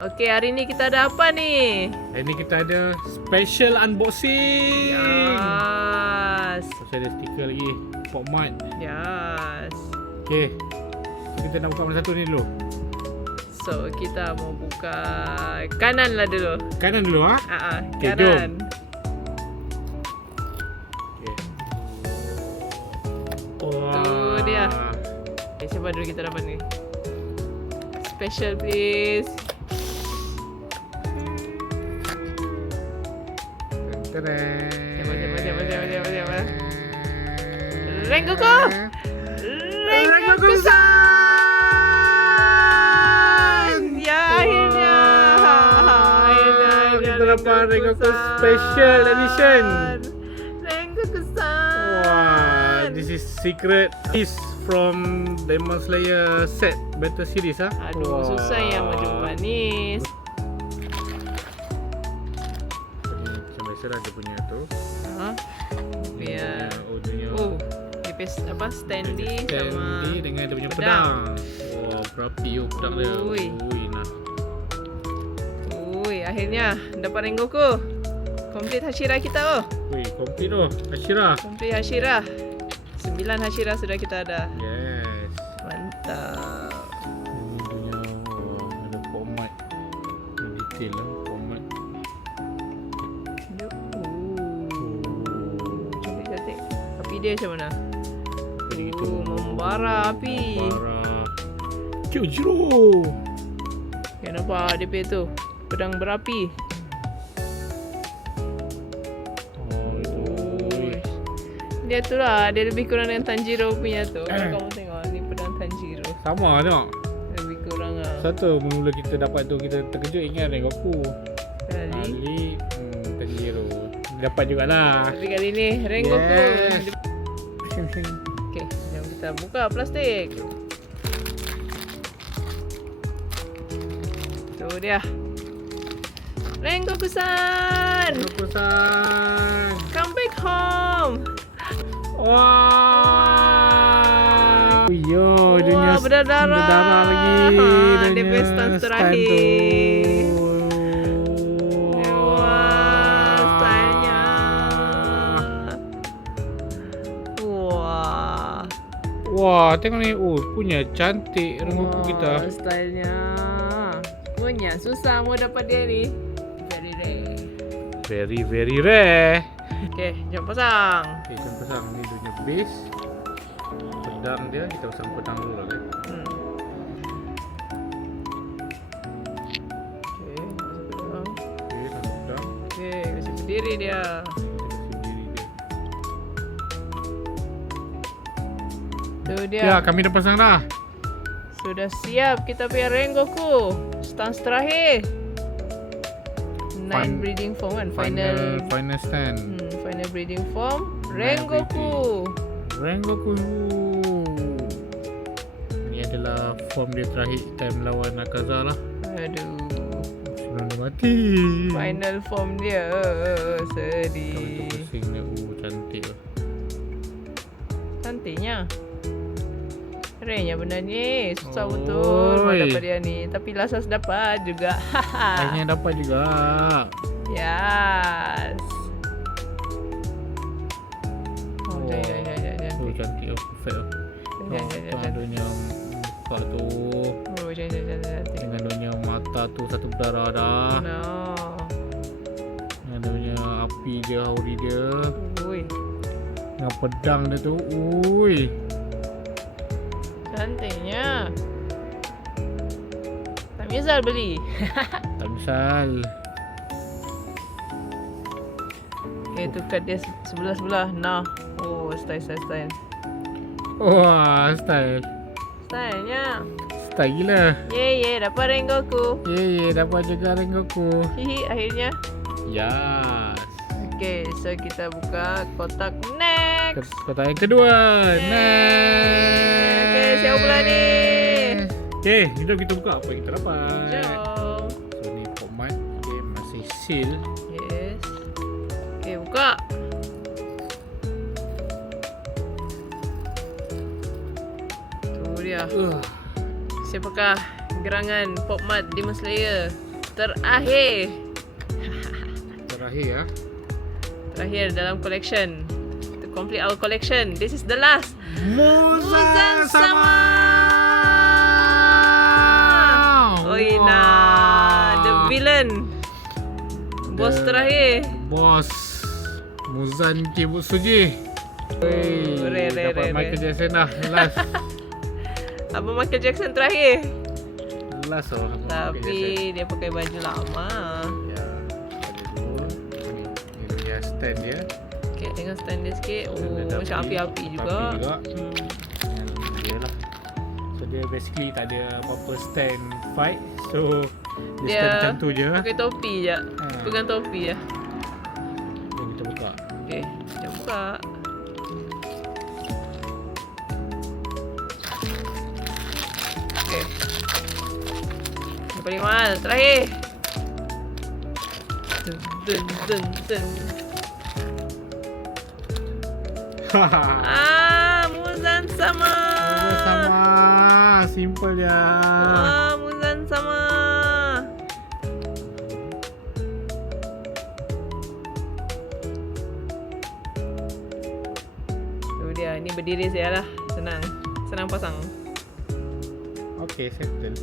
Okey, hari ni kita ada apa ni? Hari ni kita ada special unboxing. Yes. Masih ada stiker lagi, Pop Mart. Yes. Okay, so kita nak buka mana satu ni dulu? So, kita mau buka kanan lah dulu. Kanan dulu ha? Okay, kanan. Okay. Tu dia. Okay, siapa dulu kita dapat ni? Special please. Siapa? Rengoku! Rengoku-san! Ya, akhirnya Kita dapat Rengoku Special Edition. Rengoku-san! Wah, this is secret piece from Demon Slayer set Battle Series ah. Aduh, susah ya mau jumpa ni. Macam biasa lah dia punya tu. Biar audionya. dia paste apa standy sama Standy dengan dia punya pedang. Wah, berapi yo pedang dia. Ui. Ui, nah. Ui, akhirnya dapat Rengoku. Komplit Hashira kita Ui, komplit tu. Hashira. Komplit Hashira. 9 Hashira sudah kita ada. Yes. Mantap. Ini punya ada format. Detail lah format. Cantik-cantik. Api dia macam mana? Jadi gitu. Membara api. Para Kyojiro. Ya nampak dia punya tu. Pedang berapi. Oh, itu. Dia tu lah, dia lebih kurang dengan Tanjiro punya tu. Kalau kamu tengok ni pedang Tanjiro. Sama tengok. Lebih kurang lah. Satu mula kita dapat tu kita terkejut ingat Rengoku. Kali. Ali Tanjiro. Dapat jugalah. Tapi kali ni Rengoku. Yes. Okey, jom kita buka plastik. Tu dia. Rengoku-san! Rengoku-san. Come back home! Wah. Yo, dunia berdarah. lagi. Dia punya stand terakhir. Wah, stylenya. Wah. Wah, tengok ni. Oh, punya cantik Rengoku kita. Stylenya. Punya susah mau dapat dia ni. Very rare. Very, very rare. Okay, jom pasang. Okay, kita pasang ni dunia base. Pedang dia, kita pasang pedang dulu lah kan. Okay, pasang pedang. Okay, pasang pedang. Okay, kasi berdiri dia. Sendiri dia. Tu dia. Ya, kami dah pasang dah. Sudah siap kita punya Rengoku. Stance terakhir. 9 breeding form kan? Final stand. final breeding form Rengoku. Rengoku. Ini adalah form dia terakhir time lawan Akaza lah. Aduh. Sebelum dia mati. Final form dia. Kalau Sedih. itu pusing dia. Cantik lah. Cantiknya. Kerennya benda ni. Susah betul mau dapat dia ni. Tapi lasas dapat juga. Akhirnya dapat juga. Yes. Oh, Oh, jangan. cantik lah. Perfect lah. Jangan. Adanya muka tu. Oh, jangan. Dengan adanya mata tu satu berdarah dah. No. Dengan adanya api dia, hauri dia. Ui. Dengan pedang dia tu. Ui. Cantiknya. Tak menyesal beli. Tak misal. Okay, tukar dia sebelah-sebelah. Nah. Oh, style. Wah, style. Stylenya. Style gila. Ye, dapat Rengoku. Ye, dapat juga Rengoku. Hihi, akhirnya. Yes. Okay, so kita buka kotak next. Kotak yang kedua. Next. Okay, siapa pula ni? Okay, jom kita buka apa yang kita dapat. Jom. So ni format. Okay, masih seal. Yes. Okay, buka. Tu dia. Siapakah gerangan Pop Mart Demon Slayer? terakhir. Terakhir ya. Terakhir dalam collection. To complete our collection. This is the last. Muzan sama. Oi nah, the villain. Bos terakhir. Bos Muzan Kibutsuji. Dapat Michael Jackson dah. Last. Apa Michael Jackson terakhir? Last oh. Tapi dia pakai baju lama. Ya. Ada dulu. Ini dia stand dia. Okay, tengok stand dia sikit. Oh, Stand dia macam api-api juga. Api juga. Dia lah. So dia basically tak ada apa-apa stand fight. So dia stand macam tu je. Pakai topi je. Pegang topi je. Jom kita buka. Okay, kita buka. Okay. Yang paling mahal, terakhir. Dun, dun, dun, dun. Muzan sama. Sama. Simple je. Muzan sama. Tu dia, ni berdiri saya lah. Senang. Senang pasang. Okay, settle.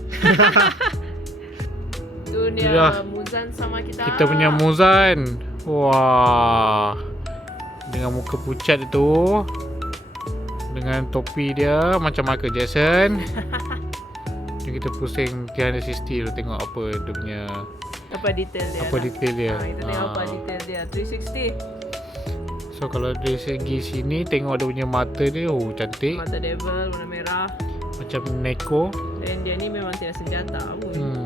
Tu dia Itulah. Muzan sama kita. Kita punya Muzan. Wah. Dengan muka pucat tu. Dengan topi dia macam Michael Jackson. Jom kita pusing 360 tu tengok apa dia punya Apa detail dia? apa detail dia. Kita tengok apa detail dia. 360. So kalau dari segi sini tengok dia punya mata dia, oh cantik. Mata devil warna merah. Macam Neko. Dan dia ni memang tidak senjata pun.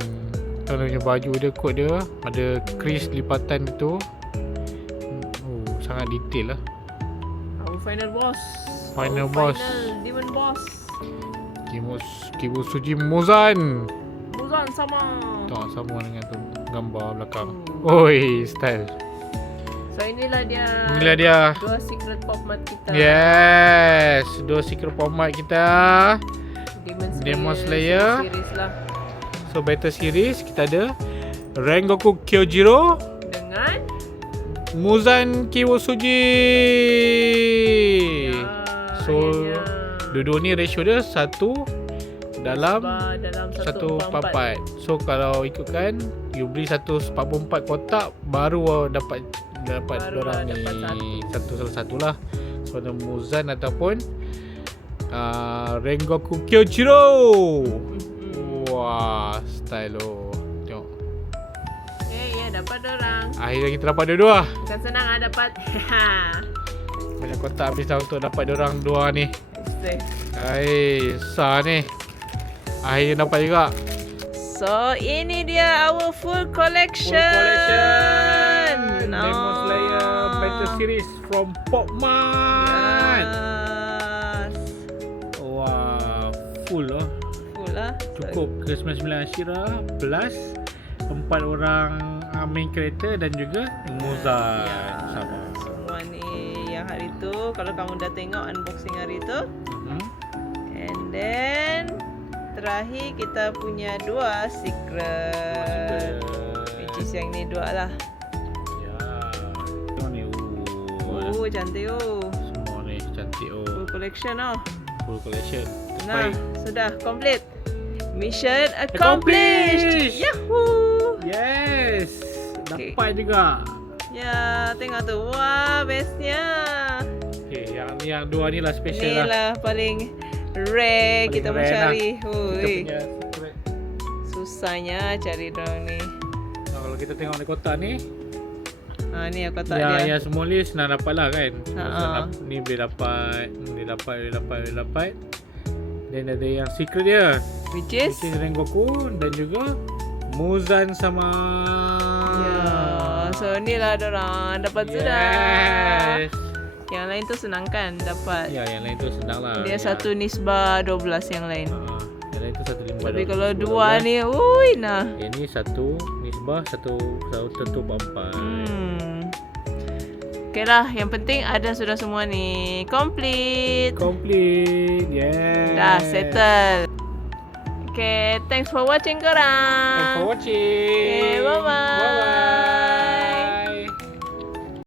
Kalau dia punya baju dia, kot dia ada kris lipatan tu. Oh, sangat detail lah. Our final boss. Final Our boss. Final demon boss. Kibutsuji Muzan. Muzan sama. Tak sama dengan tu gambar belakang. Oi, style. So inilah dia. Inilah dia. Dua secret pop mat kita. Yes, dua secret format kita. Demon Slayer. Series lah. So battle series kita ada Rengoku Kyojiro Dengan Muzan Kibutsuji. So dua-dua ni ratio dia 1 dalam 1/4. So kalau ikutkan you beli 1/44 kotak baru dapat dorang ni satu salah satulah. So ada Muzan ataupun Rengoku Kyojiro. Wah, style lo. Tengok. Dapat dorang. Akhirnya kita dapat dua-dua. Bukan senang dapat. Banyak kotak habis dah untuk dapat dorang dua ni. Mesti. Susah ni. Akhirnya dapat juga. So ini dia our full collection. Demon Slayer Battle Series from Popmart. Yes. Wah, full lah. Full lah. Cukup ke 99 Ashira plus 4 orang main character dan juga Muzan. Sama. Semua ni yang hari tu kalau kamu dah tengok unboxing hari tu. And then terakhir kita punya dua secret. Which is yang ni dua lah. Ya. Tengok ni. Cantik Semua ni cantik Full collection Full collection. Nah, sudah complete. Mission accomplished. Yahoo! Yes. Okay. Dapat juga. Ya, tengok tu. Wah, bestnya. Okay, yang dua ni lah special Ni lah. lah paling rare Paling kita rare mencari. Kita Hui. punya secret. Susahnya cari dorang ni. Kalau kita tengok di kotak ni, Ni aku tak dia. yang semua ni senang dapat lah kan. Ha. Ni boleh dapat. Dan ada yang secret dia, Which is? Rengoku dan juga Muzan sama. Ya. So ni lah dorang dapat sudah. Yes. Yang lain tu senang kan dapat. Ya, yang lain tu senang lah. Dia satu nisbah 12 yang lain. Yang lain tu 1/5. Tapi kalau dua ni, ui nah. Yang ni satu nisbah 1/4. Okay lah, yang penting ada sudah semua ni. Complete. Yes. Dah settle. Okay, thanks for watching korang. Thanks for watching.